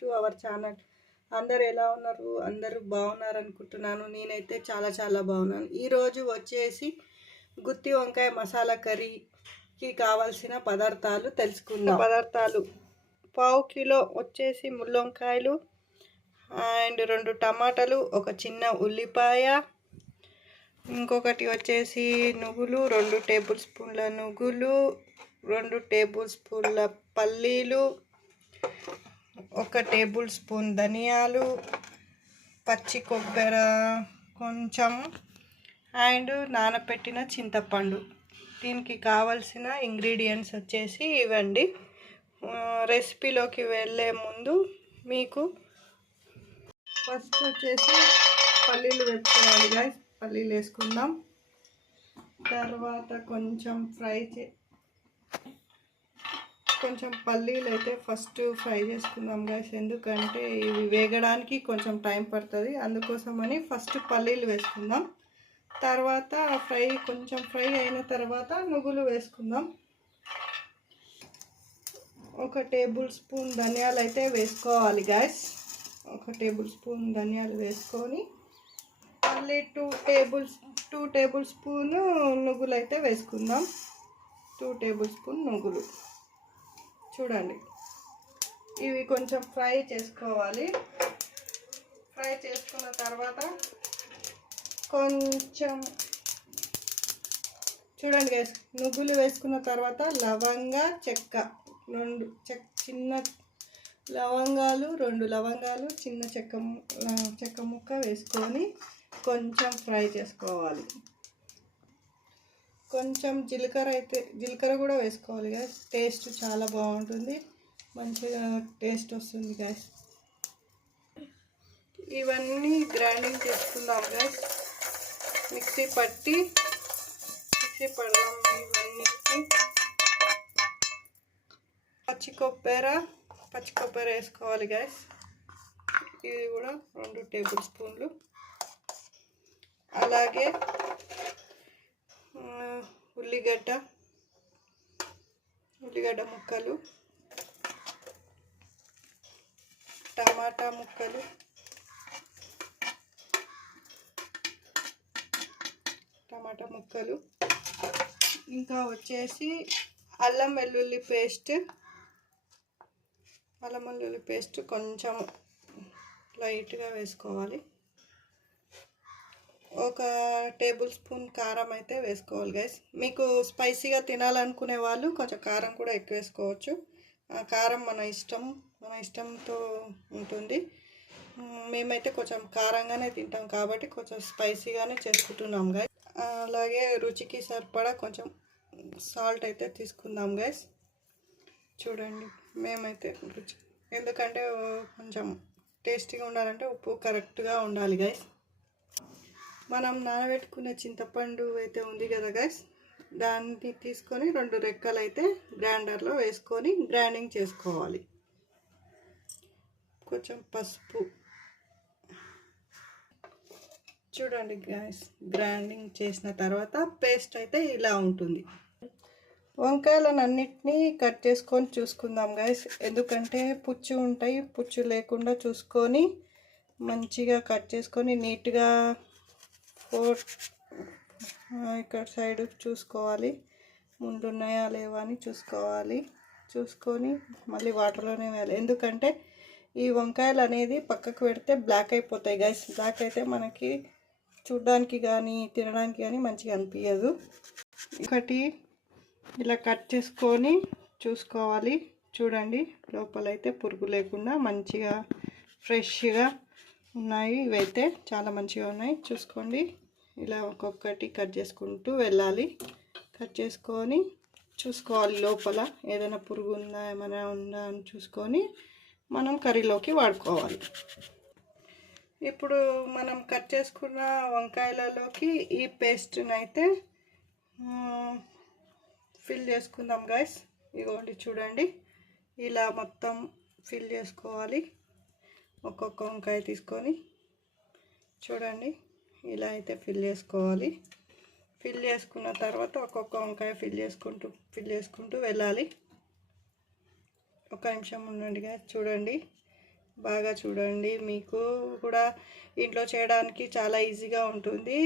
To our channel. అందరు ఎలా ఉన్నారు? అందరూ బాగున్నారు అనుకుంటున్నాను. నేనైతే చాలా బాగున్నాను. ఈరోజు వచ్చేసి గుత్తి వంకాయ మసాలా కర్రీకి కావాల్సిన పదార్థాలు తెలుసుకుందాం. పావు కిలో వచ్చేసి ముల్లంకాయలు అండ్ 2 టమాటాలు, ఒక చిన్న ఉల్లిపాయ, ఇంకొకటి వచ్చేసి నువ్వులు, 2 టేబుల్ స్పూన్ల నువ్వులు, 2 టేబుల్ స్పూన్ల పల్లీలు, 1 టేబుల్ స్పూన్ ధనియాలు, పచ్చి కొబ్బరి కొంచెం అండ్ నానబెట్టిన చింతపండు. దీనికి కావాల్సిన ఇంగ్రీడియంట్స్ వచ్చేసి ఇవ్వండి. రెసిపీలోకి వెళ్ళే ముందు మీకు ఫస్ట్ వచ్చేసి పల్లీలు వేసుకోవాలి గైస్. పల్లీలు వేసుకుందాం. తర్వాత కొంచెం పల్లీలు అయితే ఫస్ట్ ఫ్రై చేసుకుందాం గైస్. ఎందుకంటే ఇవి వేగడానికి కొంచెం టైం పడుతుంది, అందుకోసమని ఫస్ట్ పల్లీలు వేసుకుందాం. తర్వాత కొంచెం ఫ్రై అయిన తర్వాత నువ్వులు వేసుకుందాం. 1 టేబుల్ స్పూన్ ధనియాలు అయితే వేసుకోవాలి గైస్. 1 టేబుల్ స్పూన్ ధనియాలు వేసుకొని మళ్ళీ 2 టేబుల్ స్పూన్ నువ్వులు అయితే వేసుకుందాం. 2 టేబుల్ స్పూన్ నువ్వులు. చూడండి, ఇవి కొంచెం ఫ్రై చేసుకోవాలి. ఫ్రై చేసుకున్న తర్వాత కొంచెం చూడండి గైస్, నువ్వులు వేసుకున్న తర్వాత లవంగ చెక్క, 2 చిన్న లవంగాలు, 2 లవంగాలు, చిన్న చెక్క ముక్క వేసుకొని కొంచెం ఫ్రై చేసుకోవాలి. కొంచెం జీలకర్ర కూడా వేసుకోవాలి గైస్. టేస్ట్ చాలా బాగుంటుంది, మంచిగా టేస్ట్ వస్తుంది గైస్. ఇవన్నీ గ్రైండింగ్ చేసుకుందాం గైస్. మిక్సీ పడదాం ఇవన్నీ. పచ్చి కొబ్బరి వేసుకోవాలి గైస్. ఇది కూడా 2 టేబుల్ స్పూన్లు. అలాగే ఉల్లిగడ్డ ముక్కలు, టమాటా ముక్కలు, ఇంకా వచ్చేసి అల్లం వెల్లుల్లి పేస్ట్ కొంచెం లైట్గా వేసుకోవాలి. 1 టేబుల్ స్పూన్ కారం అయితే వేసుకోవాలి గైస్. మీకు స్పైసీగా తినాలనుకునే వాళ్ళు కొంచెం కారం కూడా ఎక్కువ వేసుకోవచ్చు. కారం మన ఇష్టంతో ఉంటుంది. మేమైతే కొంచెం కారంగానే తింటాం కాబట్టి కొంచెం స్పైసీగానే చేసుకుంటున్నాం గైస్. అలాగే రుచికి సరిపడా కొంచెం సాల్ట్ అయితే తీసుకుందాం గైస్. చూడండి, మేమైతే ఎందుకంటే కొంచెం టేస్టీగా ఉండాలంటే ఉప్పు కరెక్ట్గా ఉండాలి గైస్. మనం నానబెట్టుకునే చింతపండు అయితే ఉంది కదా గైస్, దాన్ని తీసుకొని 2 రెక్కలు అయితే గ్రైండర్లో వేసుకొని గ్రైండింగ్ చేసుకోవాలి. కొంచెం పసుపు. చూడండి గైస్, గ్రైండింగ్ చేసిన తర్వాత పేస్ట్ అయితే ఇలా ఉంటుంది. వంకాయలను అన్నిటినీ కట్ చేసుకొని చూసుకుందాం గైస్. ఎందుకంటే పుచ్చు ఉంటాయి, పుచ్చు లేకుండా చూసుకొని మంచిగా కట్ చేసుకొని నీట్గా ఇక్కడ సైడ్ చూసుకోవాలి, ముందున్నాయా లేవా అని చూసుకొని మళ్ళీ వాటర్లోనే వేయాలి. ఎందుకంటే ఈ వంకాయలు అనేది పక్కకు పెడితే బ్లాక్ అయిపోతాయి గైస్. బ్లాక్ అయితే మనకి చూడడానికి కానీ తినడానికి కానీ మంచిగా అనిపించదు. ఒకటి ఇలా కట్ చేసుకొని చూసుకోవాలి. చూడండి, లోపలైతే పురుగు లేకుండా మంచిగా ఫ్రెష్గా ఉన్నాయి. ఇవైతే చాలా మంచిగా ఉన్నాయి. చూసుకోండి, ఇలా ఒక్కొక్కటి కట్ చేసుకుంటూ వెళ్ళాలి. కట్ చేసుకొని చూసుకోవాలి లోపల ఏదైనా పురుగు ఉందా, ఏమైనా ఉందా అని చూసుకొని మనం కర్రీలోకి వాడుకోవాలి. ఇప్పుడు మనం కట్ చేసుకున్న వంకాయలలోకి ఈ పేస్ట్ని అయితే ఫిల్ చేసుకుందాం గైస్. ఇదిగోండి, చూడండి, ఇలా మొత్తం ఫిల్ చేసుకోవాలి. ఒక్కొక్క వంకాయ తీసుకొని చూడండి, ఇలా అయితే ఫిల్ చేసుకోవాలి. ఫిల్ చేసుకున్న తర్వాత ఒక్కొక్క వంకాయ ఫిల్ చేసుకుంటూ వెళ్ళాలి. ఒక నిమిషం ఉండండి గైస్. చూడండి, బాగా చూడండి, మీకు కూడా ఇంట్లో చేయడానికి చాలా ఈజీగా ఉంటుంది.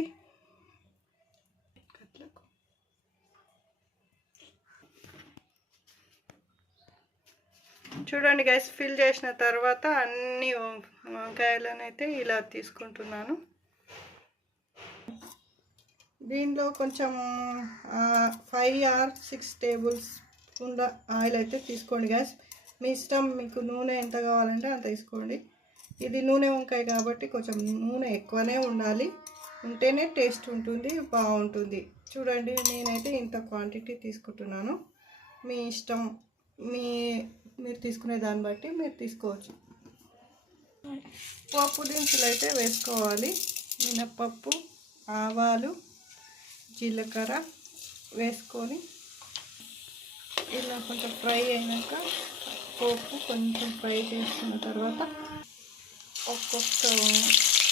చూడండి గైస్, ఫిల్ చేసిన తర్వాత అన్ని వంకాయలను అయితే ఇలా తీసుకుంటున్నాను. దీనిలో కొంచెం 5 or 6 టేబుల్ స్పూన్ల ఆయిల్ అయితే తీసుకోండి గైస్. మీ ఇష్టం, మీకు నూనె ఎంత కావాలంటే అంత తీసుకోండి. ఇది నూనె వంకాయ కాబట్టి కొంచెం నూనె ఎక్కువనే ఉండాలి, ఉంటేనే టేస్ట్ ఉంటుంది, బాగుంటుంది. చూడండి, నేనైతే ఇంత క్వాంటిటీ తీసుకుంటున్నాను. మీ ఇష్టం, మీరు తీసుకునే దాన్ని బట్టి మీరు తీసుకోవచ్చు. పప్పు దినుసులు అయితే వేసుకోవాలి. మినప్పప్పు, ఆవాలు, జీలకర్ర వేసుకొని ఇలా కొంచెం ఫ్రై అయినాక పోపు కొంచెం ఫ్రై చేసుకున్న తర్వాత ఒక్కొక్క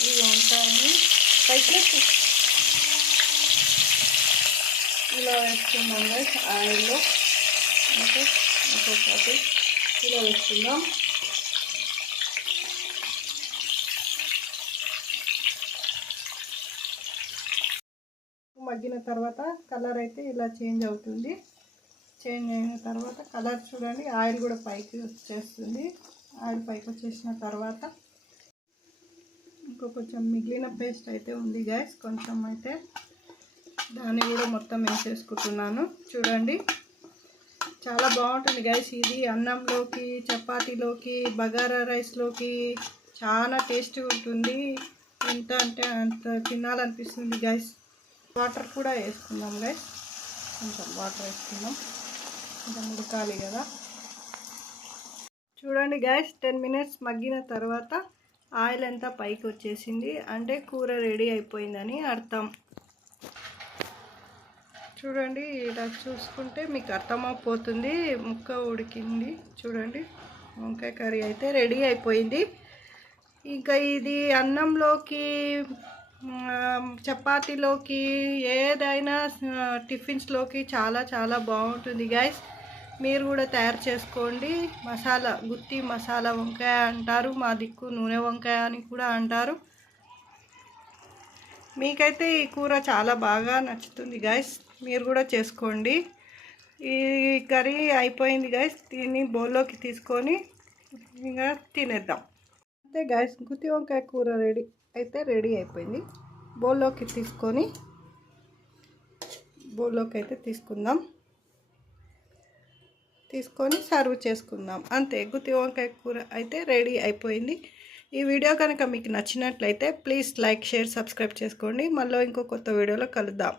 ఈ వంకాయని పైకి ఇలా వేసుకున్నాం గైస్ ఆయిల్లో. ఓకే, ఒక్కొక్కటి ఇలా వేసుకుందాం. మగ్గిన తర్వాత కలర్ అయితే ఇలా చేంజ్ అవుతుంది. చేంజ్ అయిన తర్వాత కలర్ చూడండి, ఆయిల్ కూడా పైకి వచ్చేస్తుంది. ఆయిల్ పైకి వచ్చేసిన తర్వాత కొంచెం మిగిలిన పేస్ట్ అయితే ఉంది గైస్, కొంచెం అయితే దాన్ని కూడా మొత్తం వేసేసుకుంటున్నాను. చూడండి, చాలా బాగుంటుంది గైస్. ఇది అన్నంలోకి, చపాతీలోకి, బగారా రైస్లోకి చాలా టేస్ట్గా ఉంటుంది. ఎంత అంటే అంత తినాలనిపిస్తుంది గైస్. వాటర్ కూడా వేసుకుందాం గైస్, కొంచెం వాటర్ వేసుకుందాం, కొంచెం ఉడకాలి కదా. చూడండి గైస్, 10 minutes మగ్గిన తర్వాత ఆయిల్ అంతా పైకి వచ్చేసింది, అంటే కూర రెడీ అయిపోయిందని అర్థం. చూడండి, ఇలా చూసుకుంటే మీకు అర్థమైపోతుంది ముక్క ఉడికింది. చూడండి, వంకాయ కర్రీ అయితే రెడీ అయిపోయింది. ఇంకా ఇది అన్నంలోకి, చపాతీలోకి, ఏదైనా టిఫిన్స్లోకి చాలా చాలా బాగుంటుంది గైస్. మీరు కూడా తయారు చేసుకోండి. మసాలా, గుత్తి మసాలా వంకాయ అంటారు, మా దిక్కు నూనె వంకాయ అని కూడా అంటారు. మీకైతే ఈ కూర చాలా బాగా నచ్చుతుంది గైస్, మీరు కూడా చేసుకోండి. ఈ కర్రీ అయిపోయింది గైస్, దీన్ని బౌల్లోకి తీసుకొని ఇంకా తినేద్దాం. అంతే గైస్, గుత్తి వంకాయ కూర రెడీ అయిపోయింది. బౌల్లోకి అయితే తీసుకొని సర్వ్ చేసుకుందాం. అంతే, గుత్తి వంకాయ కూర అయితే రెడీ అయిపోయింది. ఈ వీడియో కనుక మీకు నచ్చినట్లయితే ప్లీజ్ లైక్, షేర్, సబ్స్క్రైబ్ చేసుకోండి. మళ్ళీ ఇంకో కొత్త వీడియోలో కలుద్దాం.